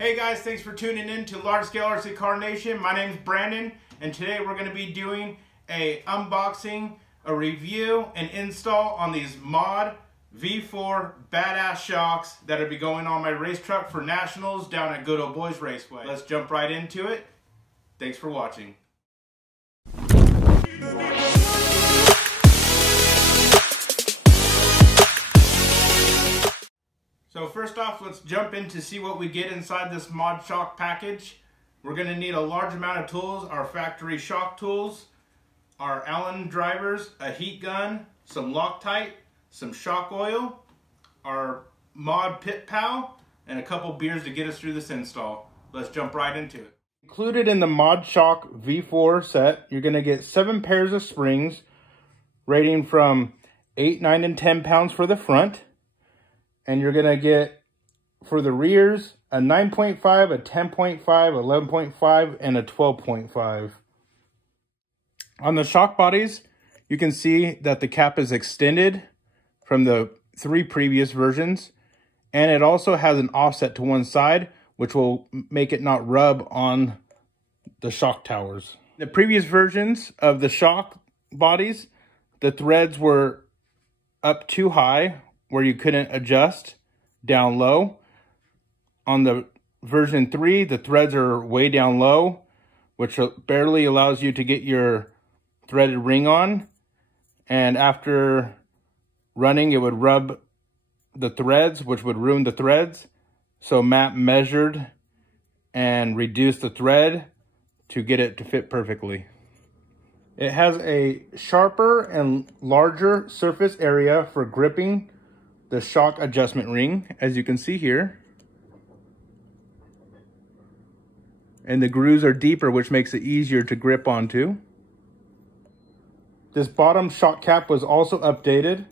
Hey guys, thanks for tuning in to Large Scale RC Car Nation. My name's Brandon, and today we're going to be doing a unboxing, a review, and install on these Mod V4 badass shocks that'll be going on my race truck for nationals down at Good Old Boys Raceway. Let's jump right into it. Thanks for watching. So first off, let's jump in to see what we get inside this mod shock package. We're going to need a large amount of tools, our factory shock tools, our Allen drivers, a heat gun, some Loctite, some shock oil, our mod pit pal, and a couple beers to get us through this install. Let's jump right into it. Included in the Mod Shock V4 set, you're going to get 7 pairs of springs, rating from 8, 9, and 10 pounds for the front. And you're going to get, for the rears, a 9.5, a 10.5, 11.5, and a 12.5. On the shock bodies, you can see that the cap is extended from the 3 previous versions. And it also has an offset to one side, which will make it not rub on the shock towers. The previous versions of the shock bodies, the threads were up too high, where you couldn't adjust down low. On the version 3, the threads are way down low, which barely allows you to get your threaded ring on. And after running, it would rub the threads, which would ruin the threads. So Matt measured and reduced the thread to get it to fit perfectly. It has a sharper and larger surface area for gripping the shock adjustment ring, as you can see here. And the grooves are deeper, which makes it easier to grip onto. This bottom shock cap was also updated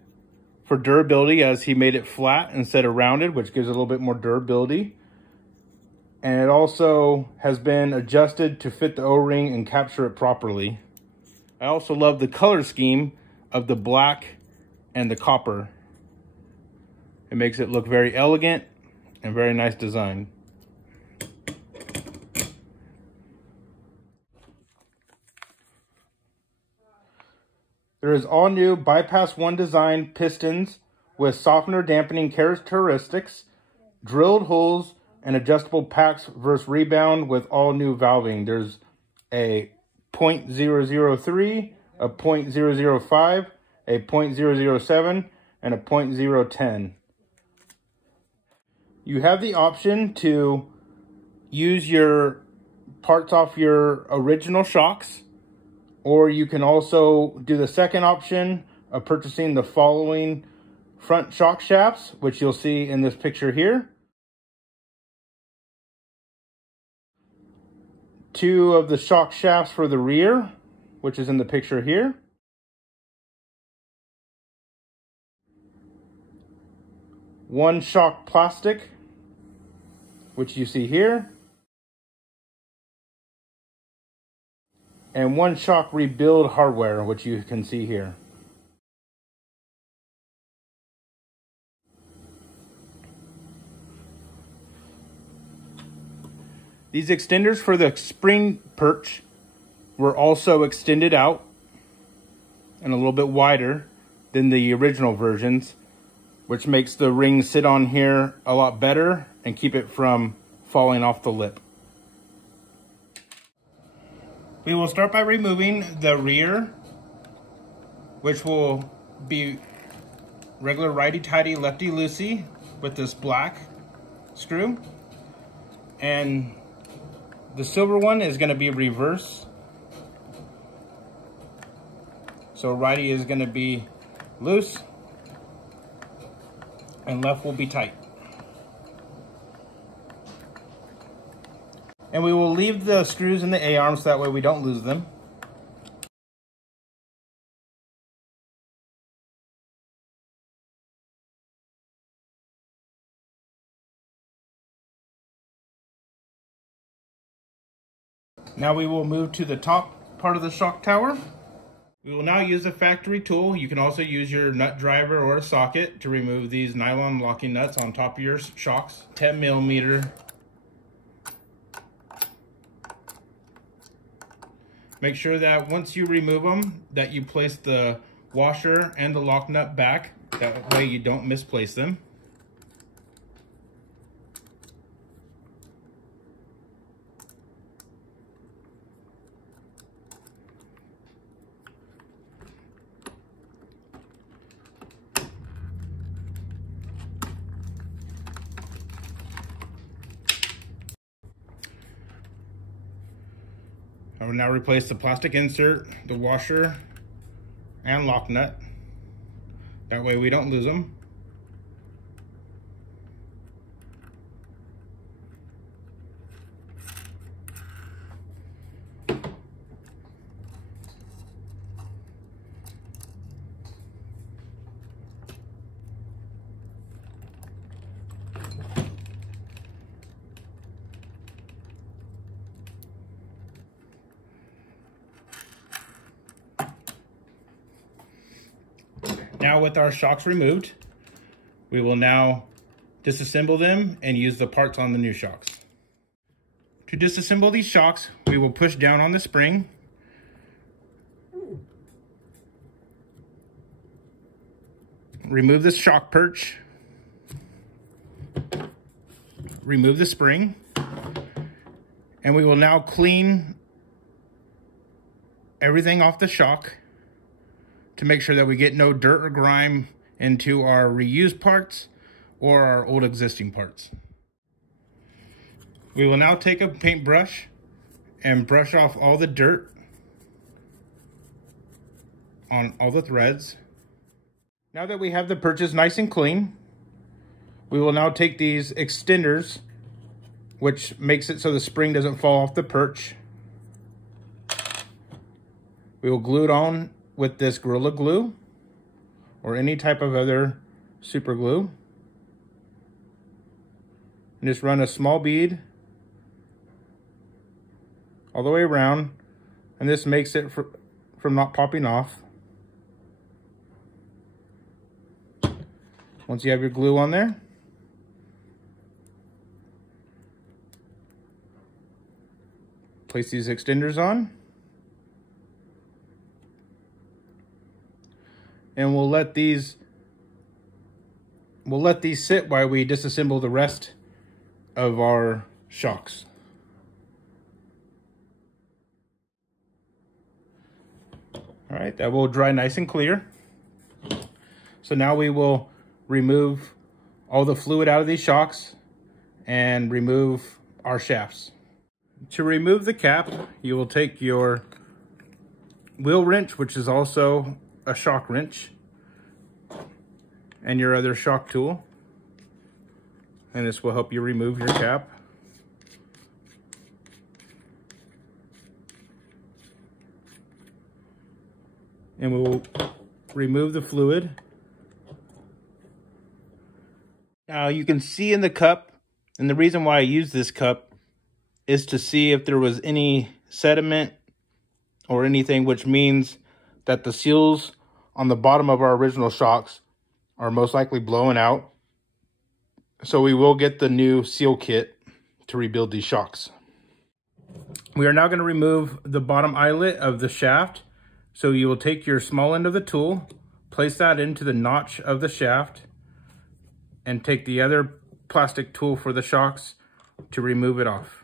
for durability, as he made it flat instead of rounded, which gives it a little bit more durability. And it also has been adjusted to fit the O-ring and capture it properly. I also love the color scheme of the black and the copper. It makes it look very elegant and very nice design. There is all new Bypass 1 design pistons with softener dampening characteristics, drilled holes, and adjustable packs versus rebound with all new valving. There's a 0.003, a 0.005, a 0.007, and a 0.010. You have the option to use your parts off your original shocks, or you can also do the second option of purchasing the following front shock shafts, which you'll see in this picture here. 2 of the shock shafts for the rear, which is in the picture here. 1 shock plastic, which you see here. And 1 shock rebuild hardware, which you can see here. These extenders for the spring perch were also extended out and a little bit wider than the original versions, which makes the ring sit on here a lot better and keep it from falling off the lip. We will start by removing the rear, which will be regular righty-tighty, lefty-loosey with this black screw. And the silver one is going to be reverse. So righty is going to be loose and left will be tight. And we will leave the screws in the A-arms so that way we don't lose them. Now we will move to the top part of the shock tower. We will now use a factory tool. You can also use your nut driver or a socket to remove these nylon locking nuts on top of your shocks. 10mm Make sure that once you remove them, that you place the washer and the lock nut back. That way you don't misplace them. I will now replace the plastic insert, the washer, and lock nut. That way we don't lose them. Now with our shocks removed, we will now disassemble them and use the parts on the new shocks. To disassemble these shocks, we will push down on the spring. Remove the shock perch. Remove the spring. And we will now clean everything off the shock to make sure that we get no dirt or grime into our reused parts or our old existing parts. We will now take a paintbrush and brush off all the dirt on all the threads. Now that we have the perches nice and clean, we will now take these extenders, which makes it so the spring doesn't fall off the perch. We will glue it on with this Gorilla Glue or any type of other super glue. And just run a small bead all the way around, and this makes it from not popping off. Once you have your glue on there, place these extenders on. And we'll let these sit while we disassemble the rest of our shocks. All right, that will dry nice and clear. So now we will remove all the fluid out of these shocks and remove our shafts. To remove the cap, you will take your wheel wrench, which is also a shock wrench, and your other shock tool, and this will help you remove your cap. And we'll remove the fluid. Now you can see in the cup, and the reason why I use this cup is to see if there was any sediment or anything, which means that the seals on the bottom of our original shocks are most likely blowing out. So we will get the new seal kit to rebuild these shocks. We are now going to remove the bottom eyelet of the shaft. So you will take your small end of the tool, place that into the notch of the shaft, and take the other plastic tool for the shocks to remove it off.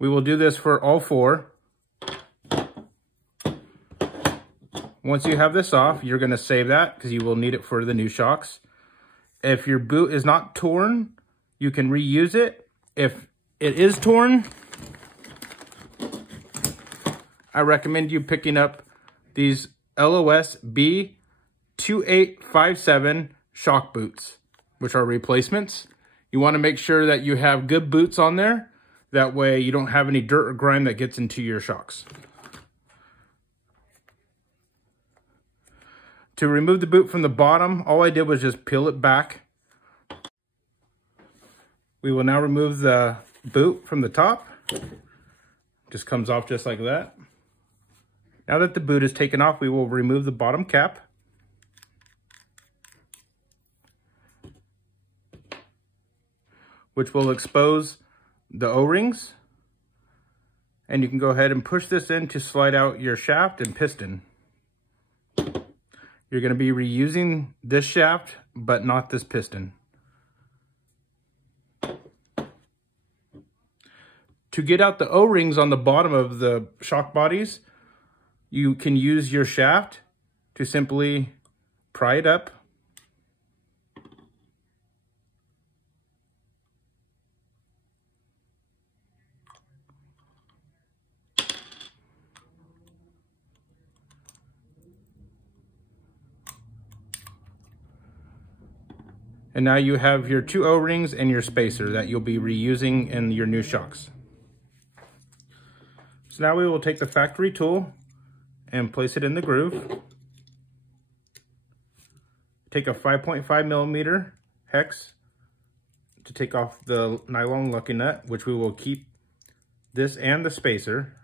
We will do this for all four. Once you have this off, you're going to save that because you will need it for the new shocks. If your boot is not torn, you can reuse it. If it is torn, I recommend you picking up these LOS B2857 shock boots, which are replacements. You want to make sure that you have good boots on there. That way you don't have any dirt or grime that gets into your shocks. To remove the boot from the bottom, all I did was just peel it back. We will now remove the boot from the top. Just comes off just like that. Now that the boot is taken off, we will remove the bottom cap. which will expose the O-rings. And you can go ahead and push this in to slide out your shaft and piston. You're going to be reusing this shaft, but not this piston. To get out the O-rings on the bottom of the shock bodies, you can use your shaft to simply pry it up. And now you have your 2 O-rings and your spacer that you'll be reusing in your new shocks. So now we will take the factory tool and place it in the groove. Take a 5.5 millimeter hex to take off the nylon lucky nut, which we will keep this and the spacer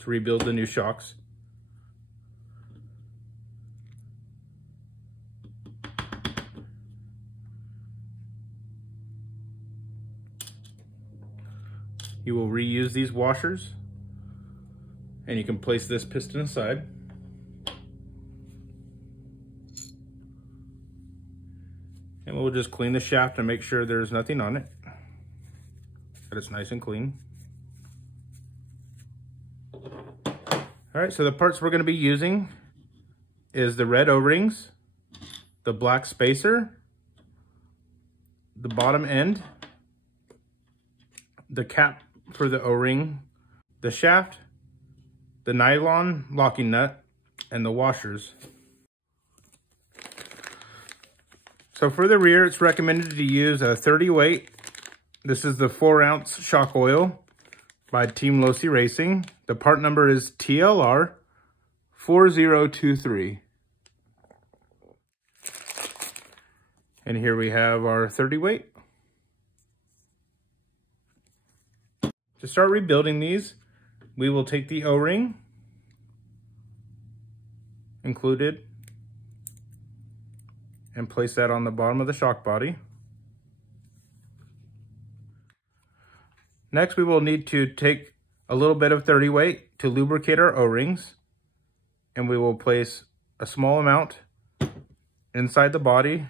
to rebuild the new shocks. You will reuse these washers, and you can place this piston aside. And we'll just clean the shaft and make sure there's nothing on it, that it's nice and clean. All right, so the parts we're going to be using is the red O-rings, the black spacer, the bottom end, the cap for the O-ring, the shaft, the nylon locking nut, and the washers. So for the rear, it's recommended to use a 30 weight. This is the 4-ounce shock oil by Team Losi Racing. The part number is TLR 4023. And here we have our 30 weight. To start rebuilding these, we will take the O-ring included and place that on the bottom of the shock body. Next, we will need to take a little bit of 30 weight to lubricate our O-rings, and we will place a small amount inside the body.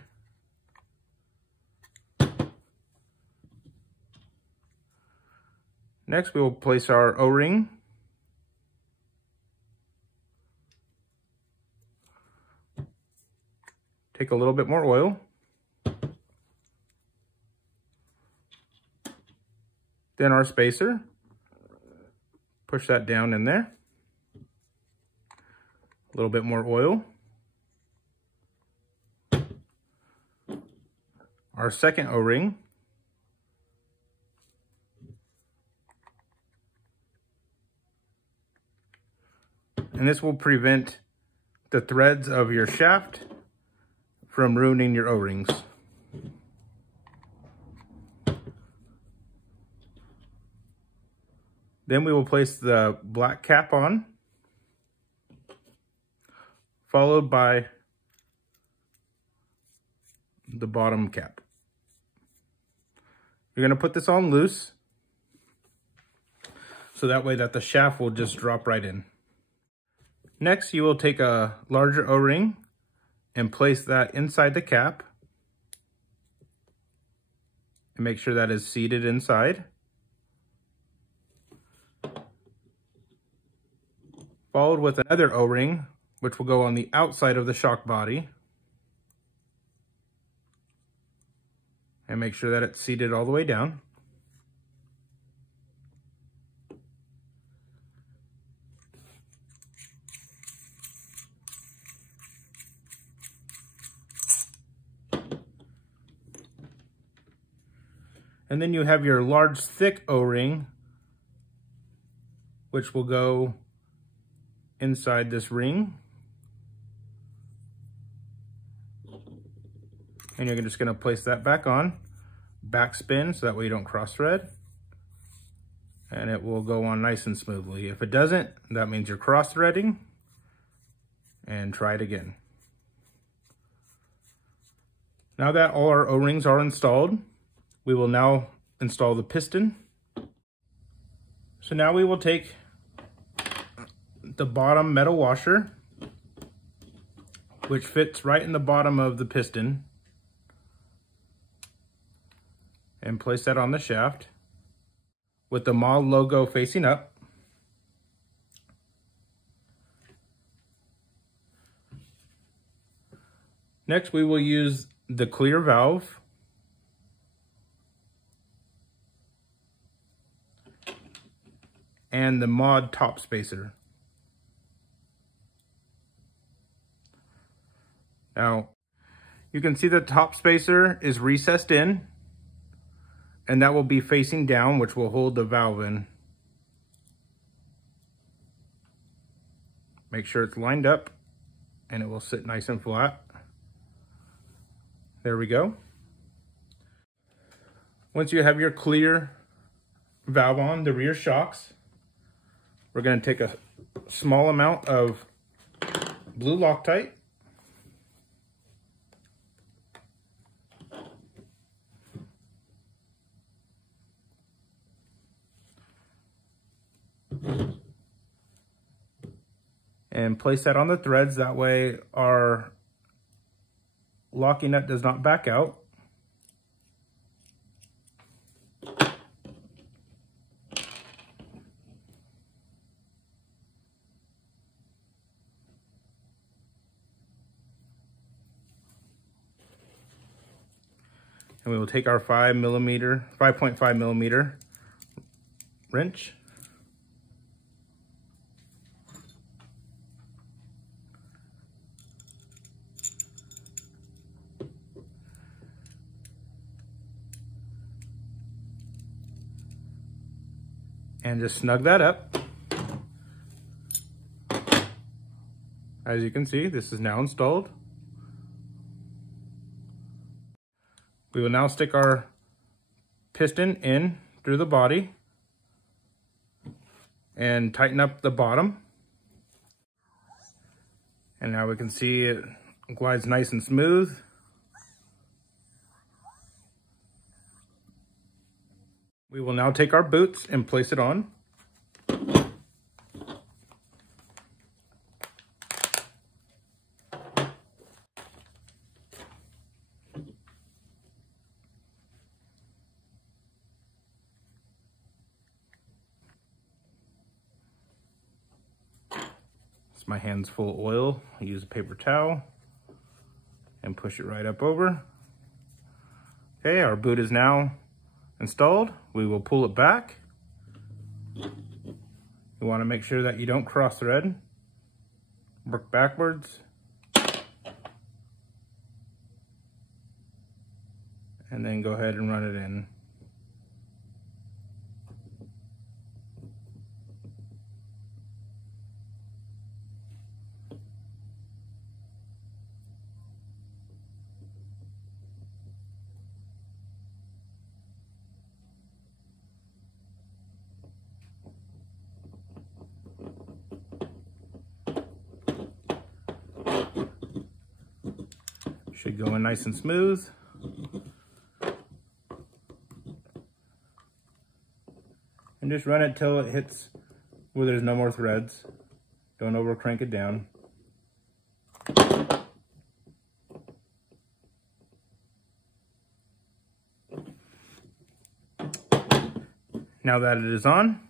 Next, we will place our O-ring. Take a little bit more oil. Then our spacer. Push that down in there. A little bit more oil. Our second O-ring. And this will prevent the threads of your shaft from ruining your O-rings. Then we will place the black cap on, followed by the bottom cap. You're going to put this on loose, so that way that the shaft will just drop right in. Next, you will take a larger O-ring and place that inside the cap and make sure that is seated inside. Followed with another O-ring, which will go on the outside of the shock body. And make sure that it's seated all the way down. And then you have your large, thick O-ring, which will go inside this ring. And you're just going to place that back on, backspin, so that way you don't cross thread. And it will go on nice and smoothly. If it doesn't, that means you're cross threading. And try it again. Now that all our O-rings are installed, we will now install the piston. So now we will take the bottom metal washer, which fits right in the bottom of the piston, and place that on the shaft with the mod logo facing up. Next, we will use the clear valve and the mod top spacer. Now, you can see the top spacer is recessed in, and that will be facing down, which will hold the valve in. Make sure it's lined up and it will sit nice and flat. There we go. Once you have your clear valve on the rear shocks, we're going to take a small amount of blue Loctite and place that on the threads. That way our locking nut does not back out. And we will take our 5.5 millimeter wrench. And just snug that up. As you can see, this is now installed. We will now stick our piston in through the body and tighten up the bottom. And now we can see it glides nice and smooth. We will now take our boots and place it on. My hand's full of oil. I use a paper towel and push it right up over. Okay, our boot is now installed. We will pull it back. You want to make sure that you don't cross thread. Work backwards. And then go ahead and run it in. Should go in nice and smooth. And just run it till it hits where there's no more threads. Don't over crank it down. Now that it is on,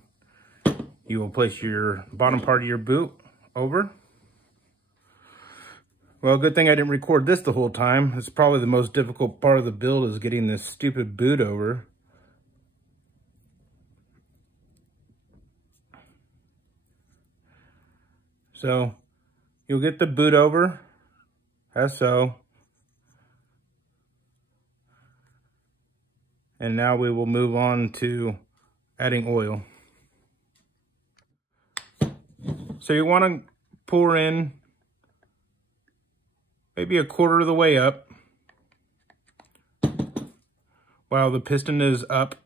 you will place your bottom part of your boot over. Well, good thing I didn't record this the whole time. It's probably the most difficult part of the build, is getting this stupid boot over. So, you'll get the boot over, as so. And now we will move on to adding oil. So you want to pour in maybe a quarter of the way up while the piston is up.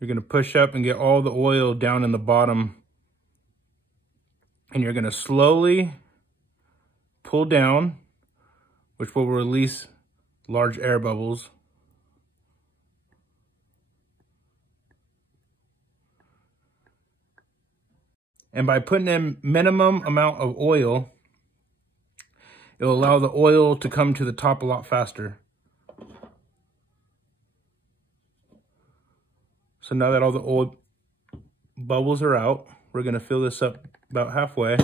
You're going to push up and get all the oil down in the bottom, and you're going to slowly pull down, which will release large air bubbles. And by putting in minimum amount of oil, it will allow the oil to come to the top a lot faster. So now that all the oil bubbles are out, we're going to fill this up about halfway.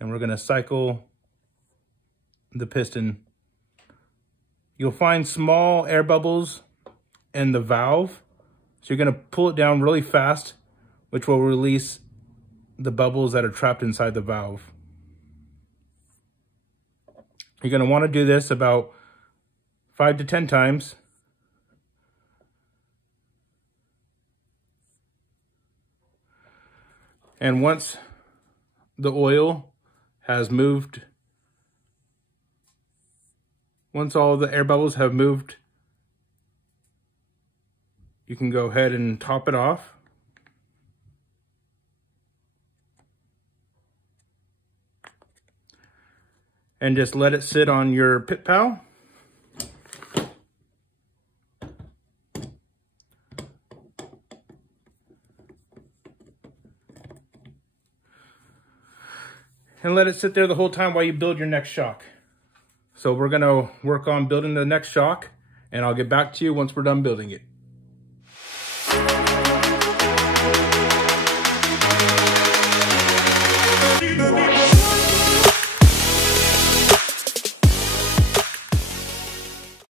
And we're going to cycle the piston. You'll find small air bubbles in the valve. So you're going to pull it down really fast, which will release the bubbles that are trapped inside the valve. You're going to want to do this about 5 to 10 times. And once the oil has moved, once all the air bubbles have moved, you can go ahead and top it off. And just let it sit on your pit pal. And let it sit there the whole time while you build your next shock. So we're gonna work on building the next shock, and I'll get back to you once we're done building it.